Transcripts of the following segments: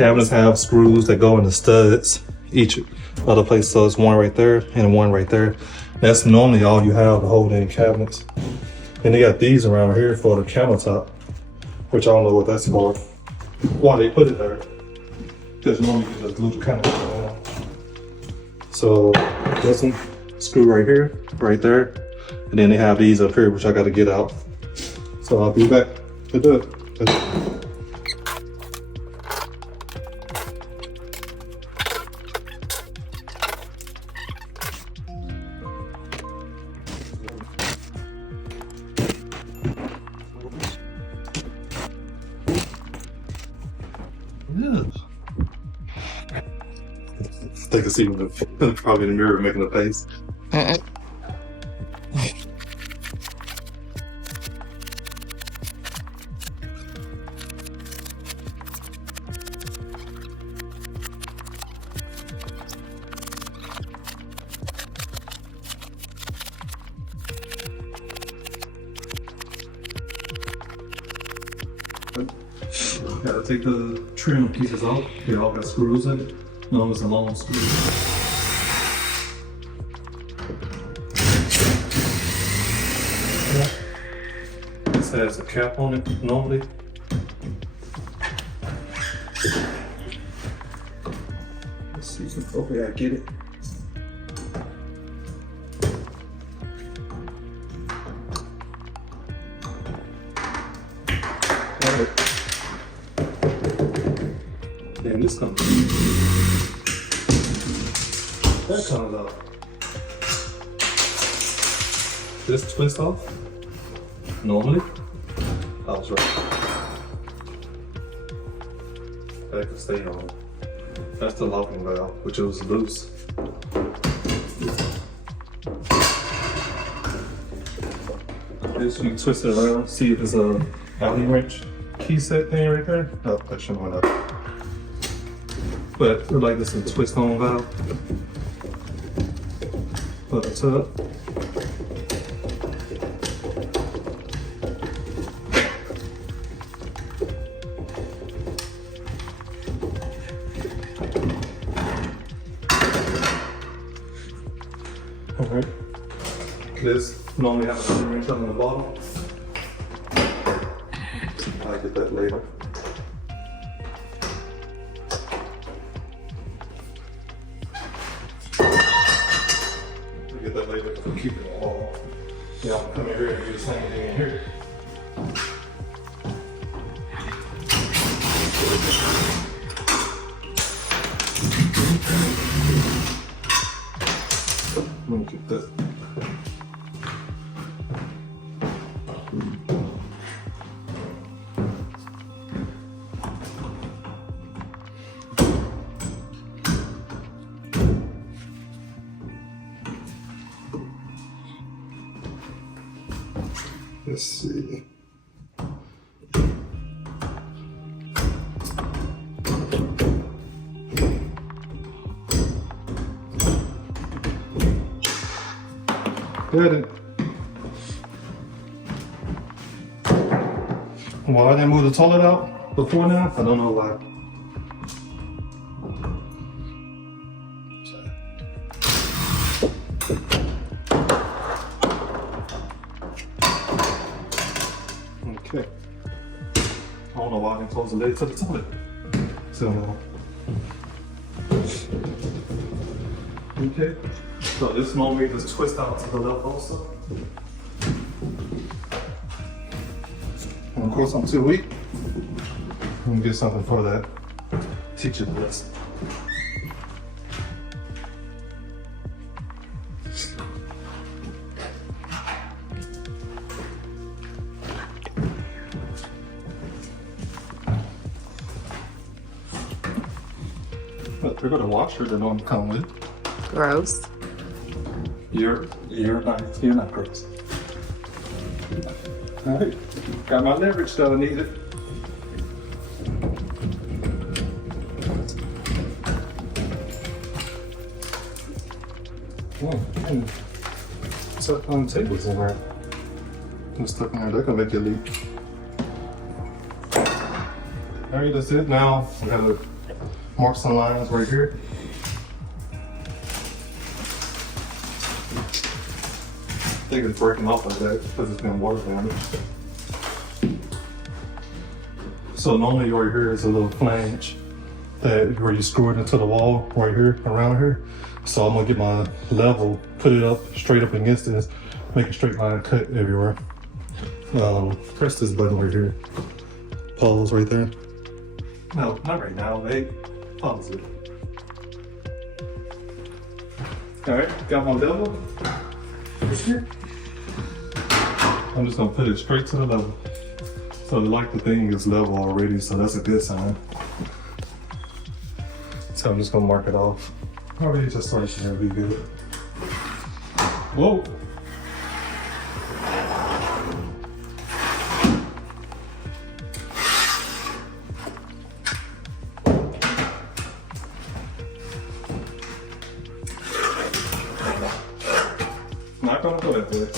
cabinets have screws that go in the studs. Each other place, so it's one right there and one right there. That's normally all you have to hold in cabinets. And they got these around here for the countertop, which I don't know what that's for. Why they put it there? Because normally you just glue the countertop on. So this one, screw right here, right there. And then they have these up here, which I got to get out. So I'll be back to do it. They can see me probably in the mirror making a face. Gotta take the trim pieces off. They all got screws in it. No, it's a long screw. This has a cap on it normally. Let's see if hopefully I get it. And this comes. That comes out. This twist off. Normally, I was right. That can stay on. That's the locking valve, which was loose. This you can twist it around. See if there's a Allen wrench key set thing right there. Oh, that shouldn't went up. But like this is a twist on valve. Put it up. Alright. This normally has a wrench on the bottom. I'll get that later. Get that later because we'll keep it all. Yeah, I'm gonna come in here and do the same thing in here. Let me get that. Let's see. Got it. Why I didn't move the toilet out before now? I don't know why. Okay. I don't know why I didn't close the lid to the toilet. So, okay. So this normally just twist out to the left also. And of course I'm too weak. Let me get something for that. Teach you this. But they're gonna washer they don't come with. Gross. You're not gross. Alright, got my leverage that I needed. Stuck on tables in there. I'm stuck in there, that can make you leak. Alright, that's it. Now we gotta mark some lines right here. I think it's breaking off like that because it's been water damaged. So normally right here is a little flange that where you screw it into the wall right here, around here. So I'm gonna get my level, put it up, straight up against this, make a straight line cut everywhere. Press this button right here. Pause right there. No, not right now, mate. Pause it. All right, got my level. Here. I'm just gonna put it straight to the level. So like the thing is level already, so that's a good sign. So I'm just gonna mark it off. Already just starting to be good. Whoa. Not gonna go that way.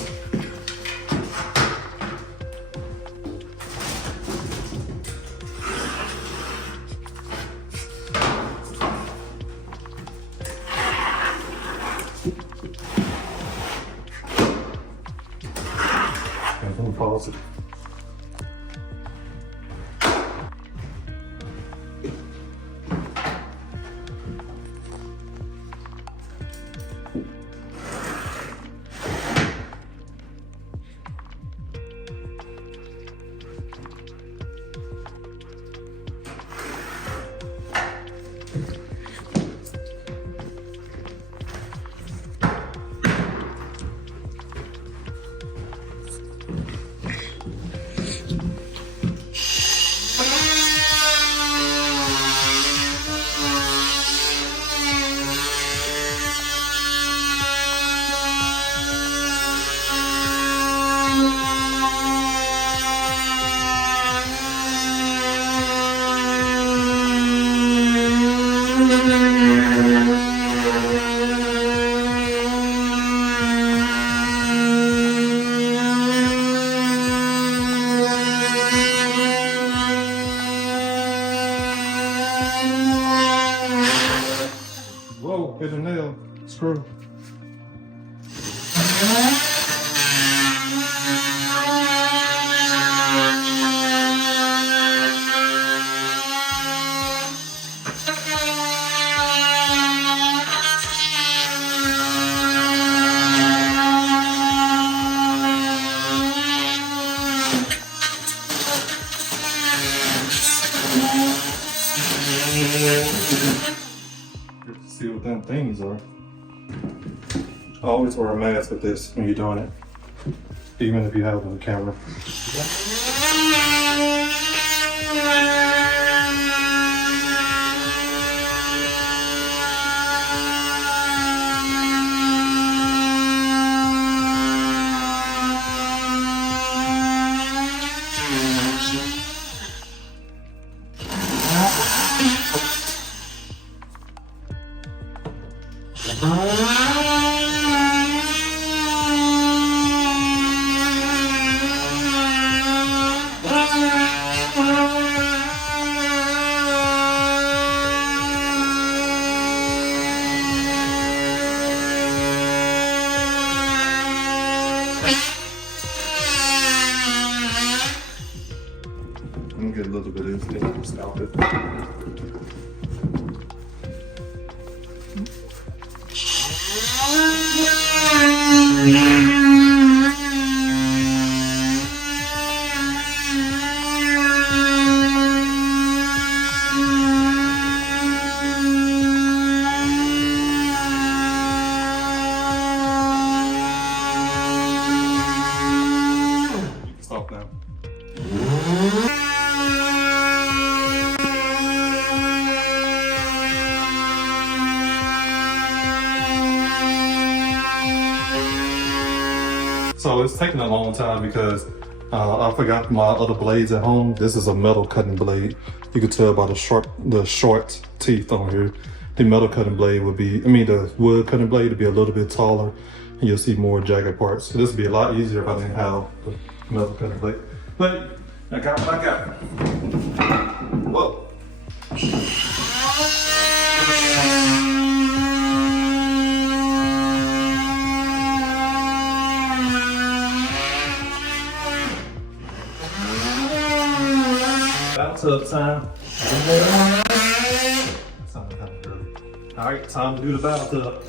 I'm gonna pause it. Whoa, hit a nail, screw. See what them things are. I always wear a mask with this when you're doing it, even if you have it on the camera. Let me get a little bit of this and scalp it. Stop now. So it's taking a long time because I forgot my other blades at home. This is a metal cutting blade. You can tell by the short teeth on here. The metal cutting blade would be, the wood cutting blade would be a little bit taller and you'll see more jagged parts. So this would be a lot easier if I didn't have the metal cutting blade. But I got what I got. Whoa. bathtub time. Time kind of early. All right, time to do the bathtub.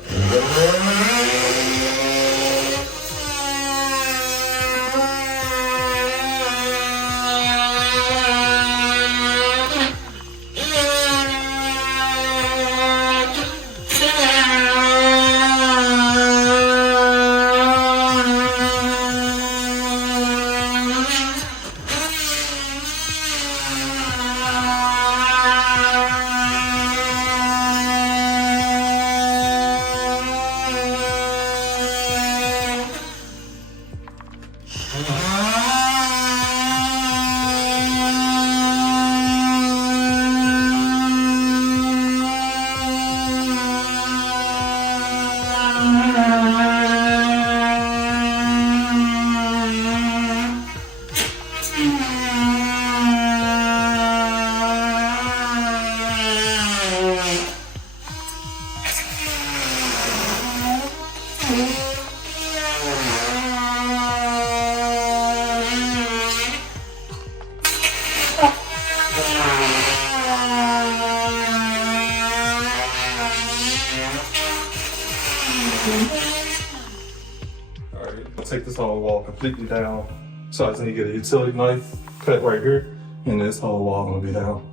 Alright, take this whole wall completely down. So I just need to get a utility knife, cut right here, and this whole wall gonna be down.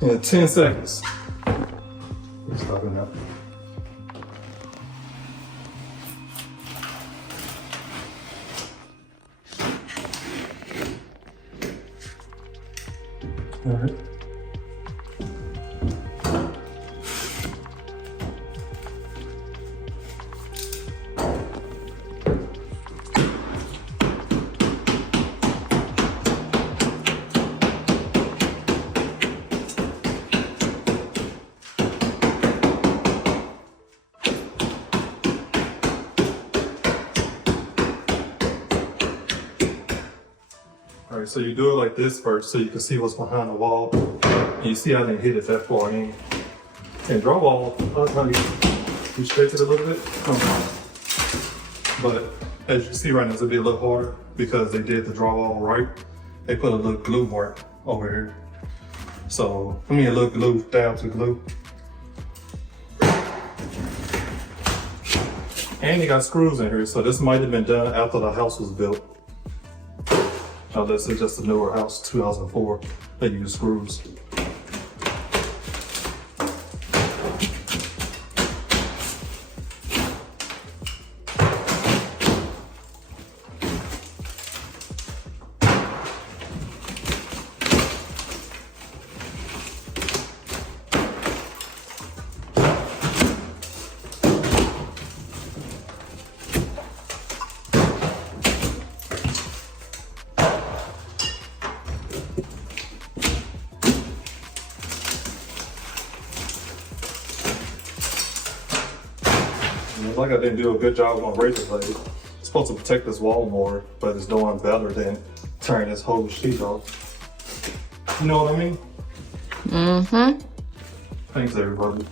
In 10 seconds. Stopping that. Alright. Alright, so you do it like this first so you can see what's behind the wall. And you see I didn't hit it that far in. And drywall, I'll tell you stretch it a little bit. But as you can see right now, it's gonna be a little harder because they did the drywall right. They put a little glue mark over here. So, a little glue, down to glue. And they got screws in here, so this might have been done after the house was built. Now this is just a newer house, 2004. They use screws. Like I didn't do a good job on razor blade. It's supposed to protect this wall more, but it's doing better than tearing this whole sheet off. You know what I mean? Mm-hmm. Thanks, everybody.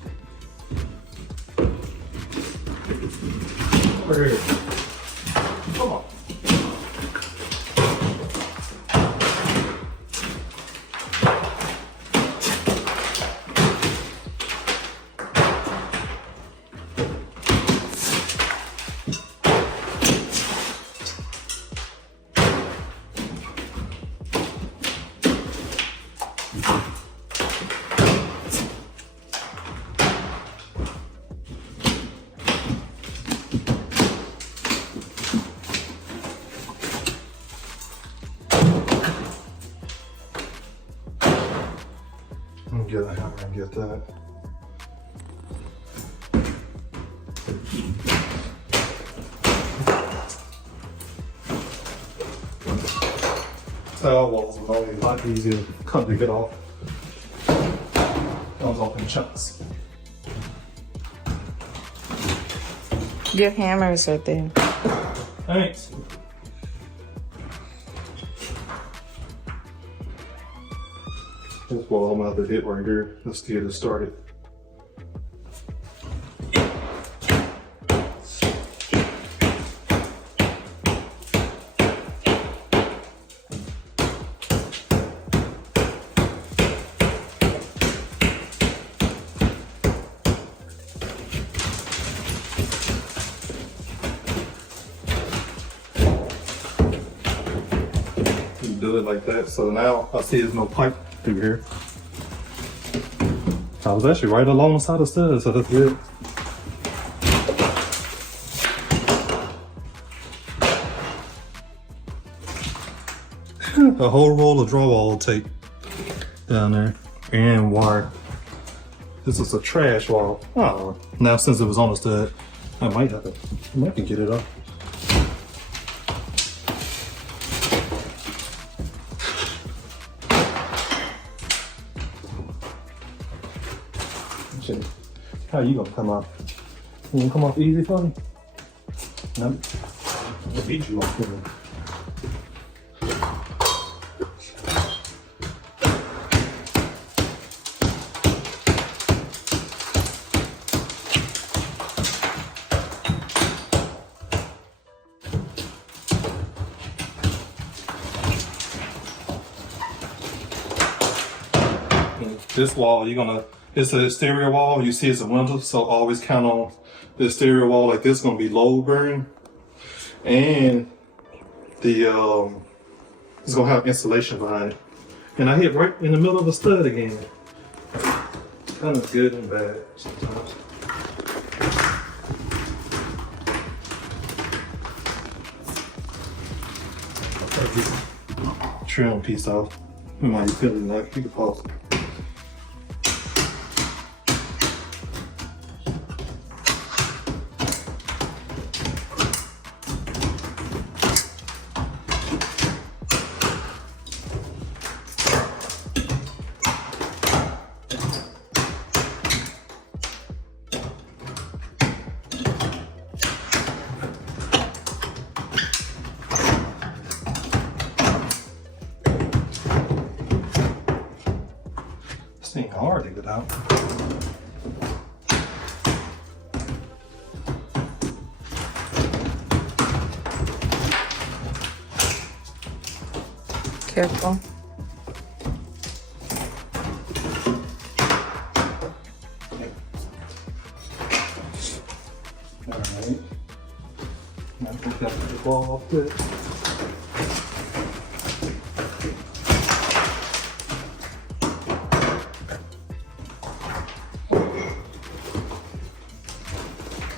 Over here. Come on. Get a hammer and get that. Tile walls are always a lot easier to get off. Comes off in chunks. Your hammer's right there. Thanks. That's what I'm about to hit right here. Let's get it started. good like that. So now I see there's no pipe through here. I was actually right along the side of the stud, so that's good. A whole roll of drywall tape down there and wire. This is a trash wall. Oh, now since it was on the stud, I might have to get it up. How you gonna come off? You gonna come off easy for me? No. I'll beat you off. This wall, it's an exterior wall. You see it's a window, so always count on the exterior wall like this. Gonna be low burn, and it's gonna have insulation behind it. And I hit right in the middle of the stud again. Kind of good and bad sometimes. Trim piece off. You might be feeling like you can pause it. This ain't hard to get out. Careful. Alright. Now we got the ball off good.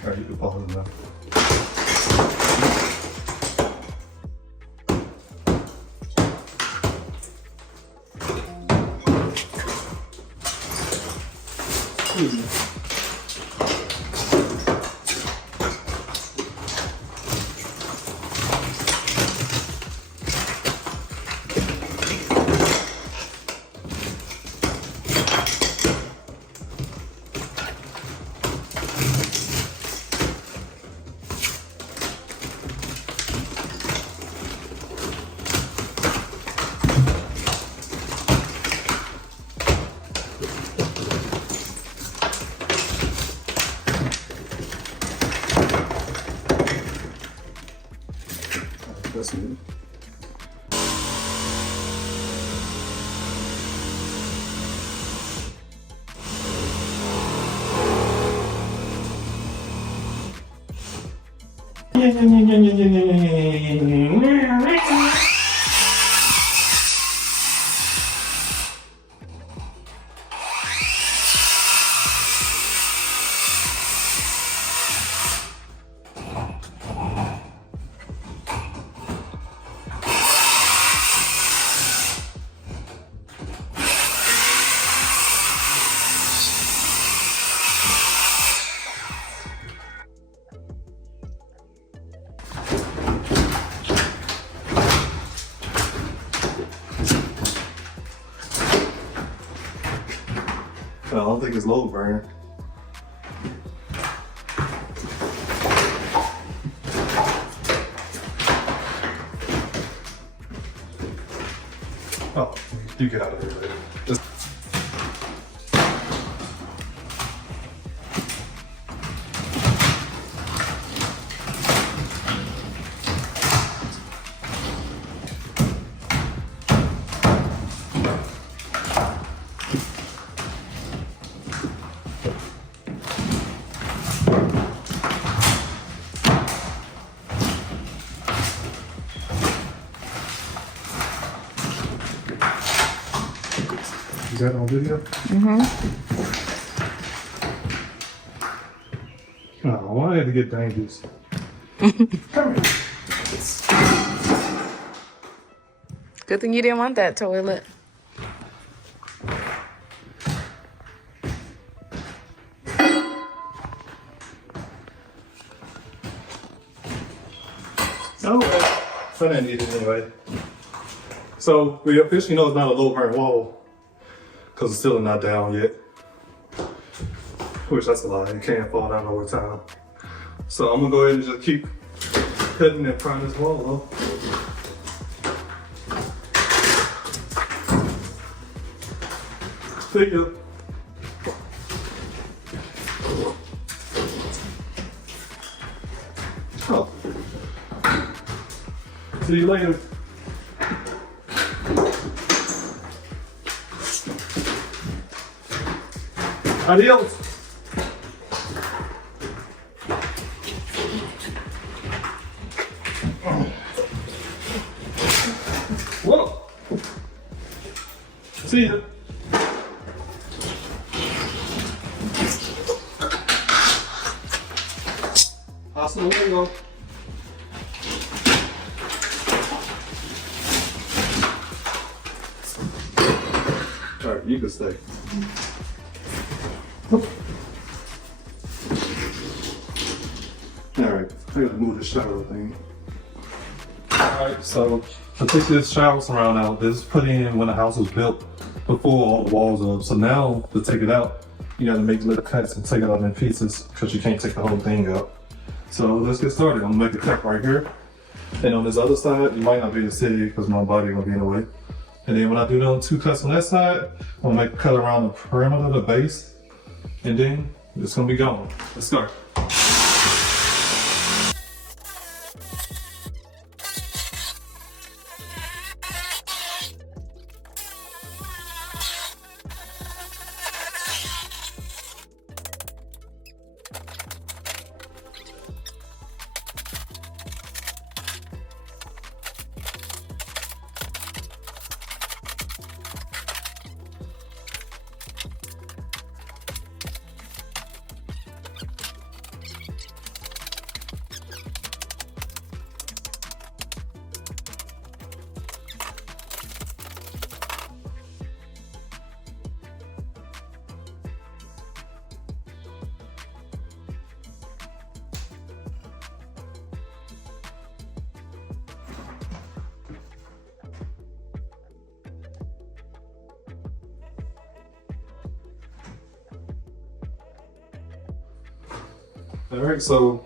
Alright, you can follow it now. That's it. I don't think it's low burn. Oh, you get out of here later. Just You got it on video? Oh, why I had to get dangerous? Come here. Good thing you didn't want that toilet. Oh, I didn't need it anyway. So we officially know it's not a low burn wall because it's still not down yet. Which that's a lie. It can't fall down over time. So I'm gonna go ahead and just keep cutting in front of this wall though. See ya. Oh. See you later. Adios. Whoa. See ya. Hasta luego. All right, you can stay. Alright, I gotta move the shower thing. Alright, so I took this shower surround out. This was put in when the house was built before all the walls up. So now to take it out, you gotta make little cuts and take it out in pieces because you can't take the whole thing out. So let's get started. I'm gonna make a cut right here. And on this other side, you might not be able to see it because my body gonna be in the way. And then when I do those 2 cuts on that side, I'm gonna make a cut around the perimeter of the base. And then it's gonna be gone. Let's start. Alright, so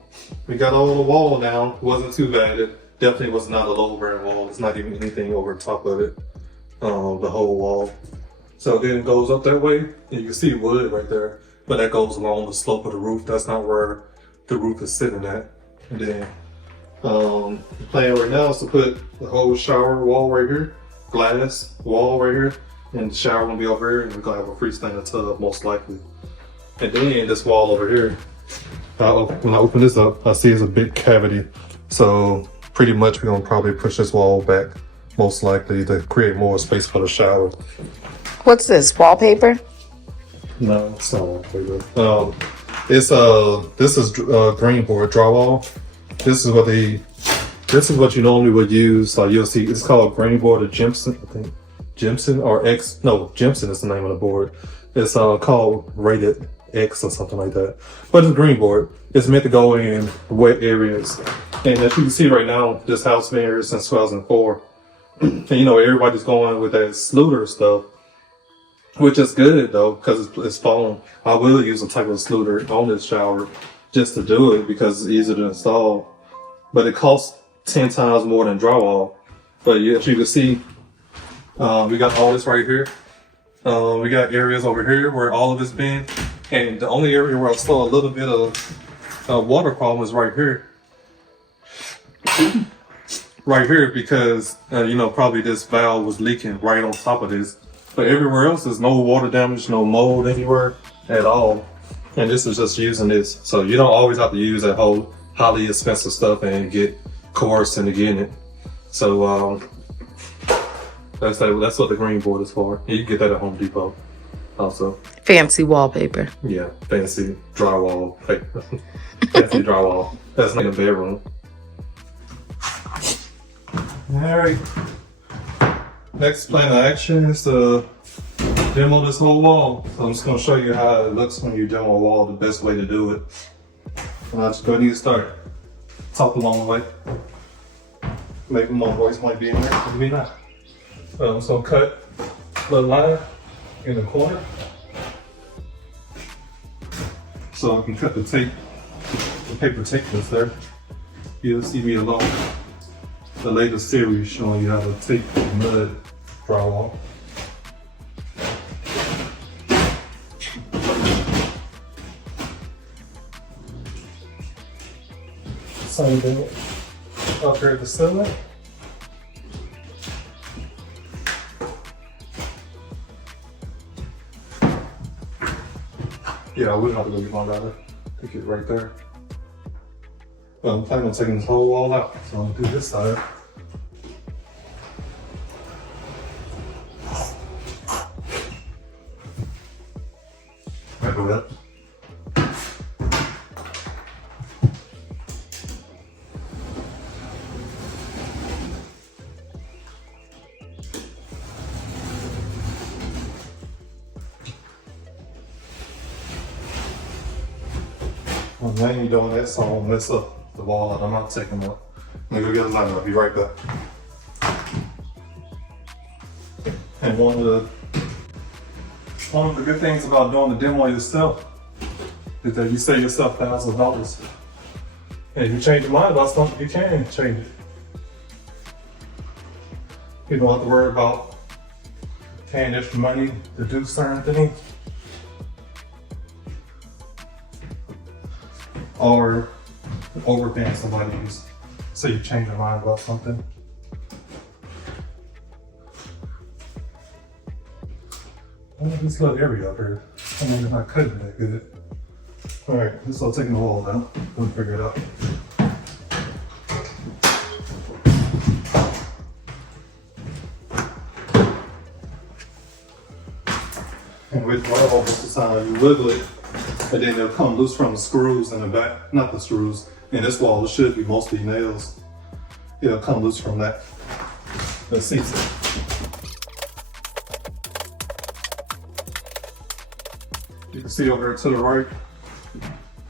we got all the wall now. It wasn't too bad. It definitely was not a low burn wall. It's not even anything over top of it. The whole wall. So then it goes up that way, and you can see wood right there. But that goes along the slope of the roof. That's not where the roof is sitting at. And then the plan right now is to put the whole shower wall right here, glass wall right here, and the shower gonna be over here, and we're gonna have a freestanding tub most likely. And then this wall over here, when I open this up, I see it's a big cavity. So pretty much we're gonna probably push this wall back, most likely to create more space for the shower. What's this, wallpaper? No, it's not wallpaper. This is green board drywall. This is what you normally would use. You'll see it's called green board or Jimson, I think. Jimson or X, no, Jimson is the name of the board. It's called Rated X or something like that. But it's green board. It's meant to go in wet areas. And as you can see right now, this house been here since 2004. And you know, everybody's going with that Sluter stuff, which is good though, because it's foam. I will use a type of Sluter on this shower just to do it because it's easier to install. But it costs 10 times more than drywall. But as you can see, we got all this right here. We got areas over here where all of it's been. And the only area where I saw a little bit of water problem is right here. Right here because, you know, probably this valve was leaking right on top of this. But everywhere else, there's no water damage, no mold anywhere at all. And this is just using this. So you don't always have to use that whole highly expensive stuff and get coerced into getting it. So That's what the green board is for. You can get that at Home Depot also. Fancy wallpaper. Yeah, fancy drywall. Fancy drywall. That's like a bedroom. Alright. Next plan of action is to demo this whole wall. So I'm just going to show you how it looks when you demo a wall, the best way to do it. And I'm just going to need to start. Talk along the way. Maybe my voice might be in there, maybe not. So I'm just going to cut a little line in the corner. So I can cut the tape, the paper tape that's there. You'll see me along the latest series showing you how to tape mud drywall. Same thing up here at the ceiling. Yeah, I wouldn't have to go get my ladder. Take it right there. But I'm planning on taking this whole wall out, so I'm gonna do this side. Right over that. I'm mainly doing that so I won't mess up the wall that I'm not taking up. Let me go get a ladder, I'll be right back. And one of the good things about doing the demo yourself is that you save yourself thousands of dollars. And if you change your mind about something, you can change it. You don't have to worry about paying extra money to do certain things. Or overpaying somebody else. So you change your mind about something. This little area up here, I mean, I'm not cutting that good. Alright, this will taking the wall down. We'll figure it out. And with drywall, this is how you wiggle it. And then they'll come loose from the screws in the back. Not the screws. In this wall, it should be mostly nails. It'll come loose from that. Let's see. You can see over there to the right,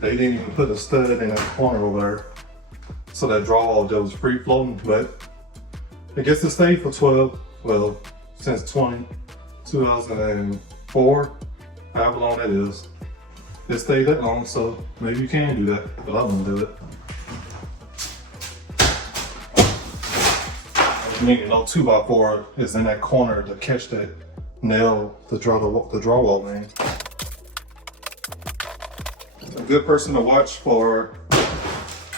they didn't even put a stud in that corner over there. So that drywall that was free floating, but I guess it stayed for 12, since 2004, however long that is. It stayed that long, so maybe you can do that, but I wouldn't do it. Meaning no 2x4 is in that corner to catch that nail to draw the drywall in. A good person to watch for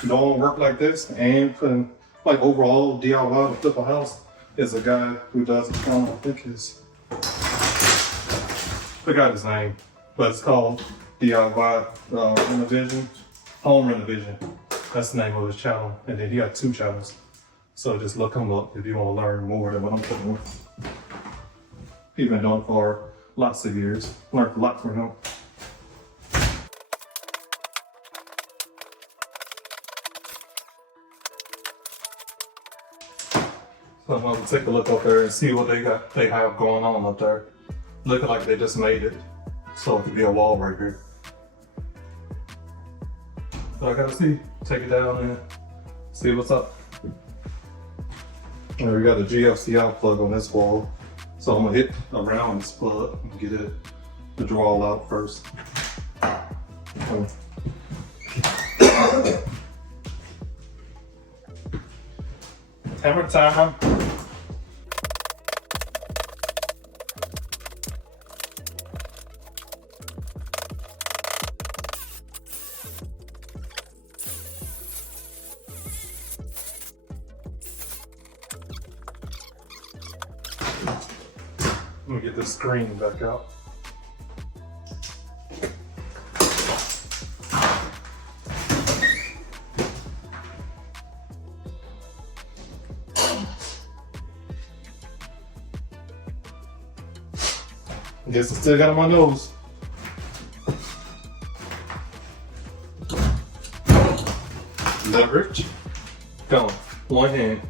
doing work like this and putting like overall DIY to flip a house is a guy who does it. I think I forgot his name, but it's called DIY Renovation, Home Renovation. That's the name of his channel, and then he got 2 channels. So just look him up if you want to learn more than what I'm doing. He's been doing it for lots of years. Learned a lot from him. So I'm gonna take a look up there and see what they have going on up there. Looking like they just made it, so it could be a wall right here. So I gotta take it down and see what's up. And we got a GFC out plug on this wall, so I'm gonna hit around this plug and get it the draw out first. Hammer time. Let me get this screen back out. Guess I still got on my nose. Leverage. Come on, one hand.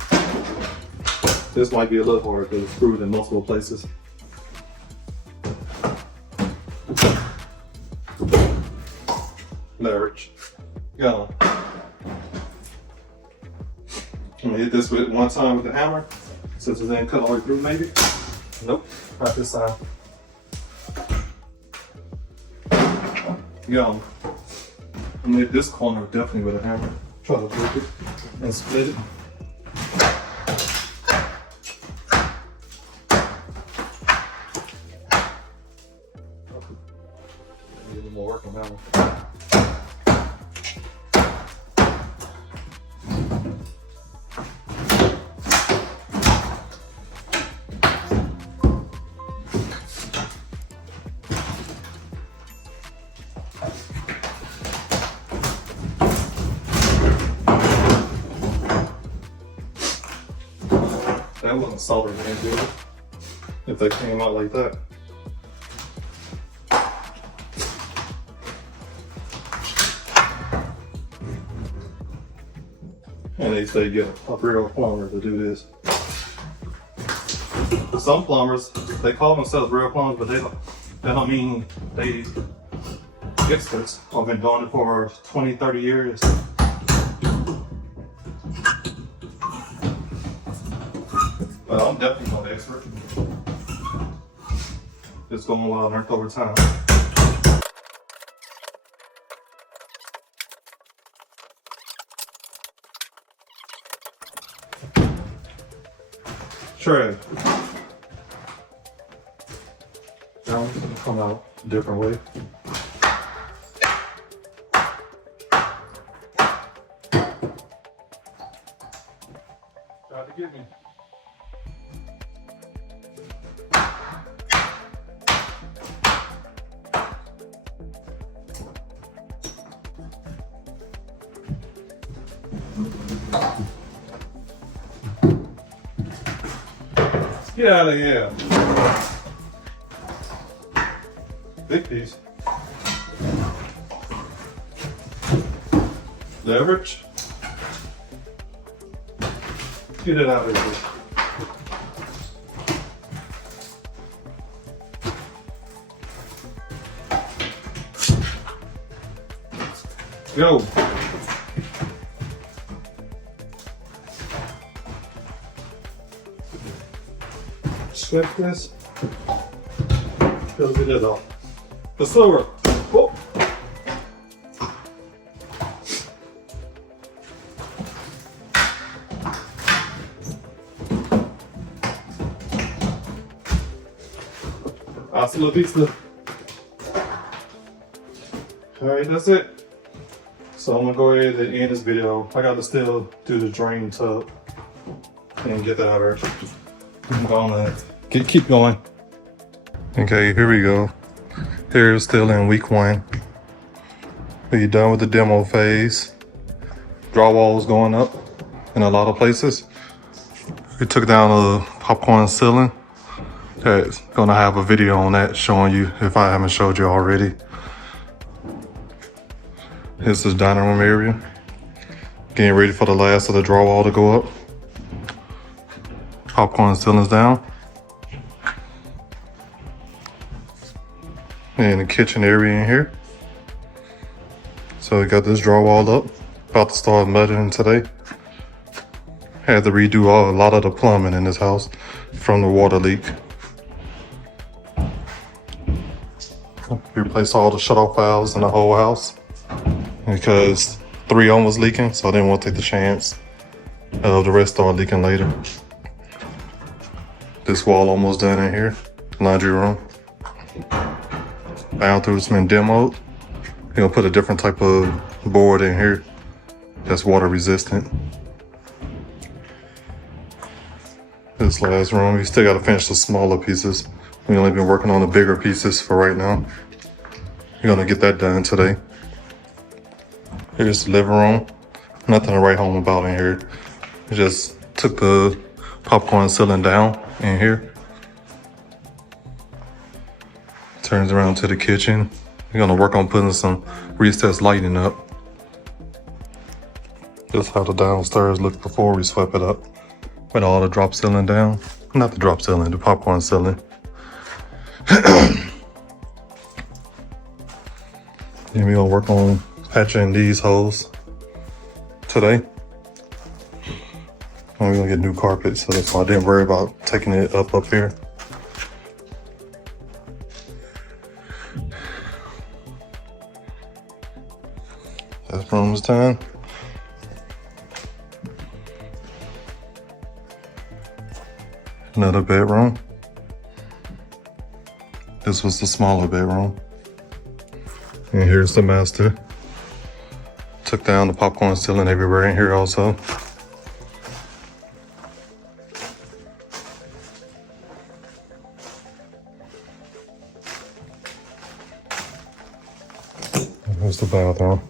This might be a little hard because it's screwed in multiple places. Leverage. Go. I'm gonna hit this with one time with the hammer, since it didn't cut all the way through maybe. Nope, not this time. Go. I'm gonna hit this corner definitely with a hammer. Try to flip it and split it. Need a little more work on that one. That wasn't solder man, dude. If that came out like that. And they say get a real plumber to do this. Some plumbers, they call themselves real plumbers, but that don't mean they experts. I've been doing it for 20, 30 years. Well, I'm definitely not an expert. Just going what I learned over time. Tread. That one's gonna come out a different way. Tried to get me. Get out of here. Big piece. Leverage. Get it out of here. Go. Swift this. Gotta get it off. The slower. Oh. Hasta la vista. Alright, that's it. So I'm gonna go ahead and end this video. I gotta still do the drain tub and get that out of there. I'm gonna keep going. Okay, here we go. Here's still in week 1. We're done with the demo phase. Drywall's going up in a lot of places. We took down a popcorn ceiling. That's gonna have a video on that showing you if I haven't showed you already. This is the dining room area. Getting ready for the last of the drywall to go up. Popcorn ceiling's down. And the kitchen area in here. So we got this drywall up. About to start mudding today. Had to redo a lot of the plumbing in this house from the water leak. Replaced all the shutoff valves in the whole house because 3 of them was leaking, so I didn't want to take the chance of the rest start leaking later. This wall almost done in here, laundry room. Bathroom's been demoed. You're gonna put a different type of board in here that's water resistant. This last room, you still gotta finish the smaller pieces. We only been working on the bigger pieces for right now. You're gonna get that done today. Here's the living room. Nothing to write home about in here. I just took the popcorn ceiling down in here. Turns around to the kitchen. We're gonna work on putting some recessed lighting up. This is how the downstairs looked before we swept it up. With all the drop ceiling down. Not the drop ceiling, the popcorn ceiling. Then we're gonna work on patching these holes today. And we're gonna get new carpet, so that's why I didn't worry about taking it up here. This room is done. Another bedroom. This was the smaller bedroom. And here's the master. Took down the popcorn ceiling everywhere in here also. Here's the bathroom.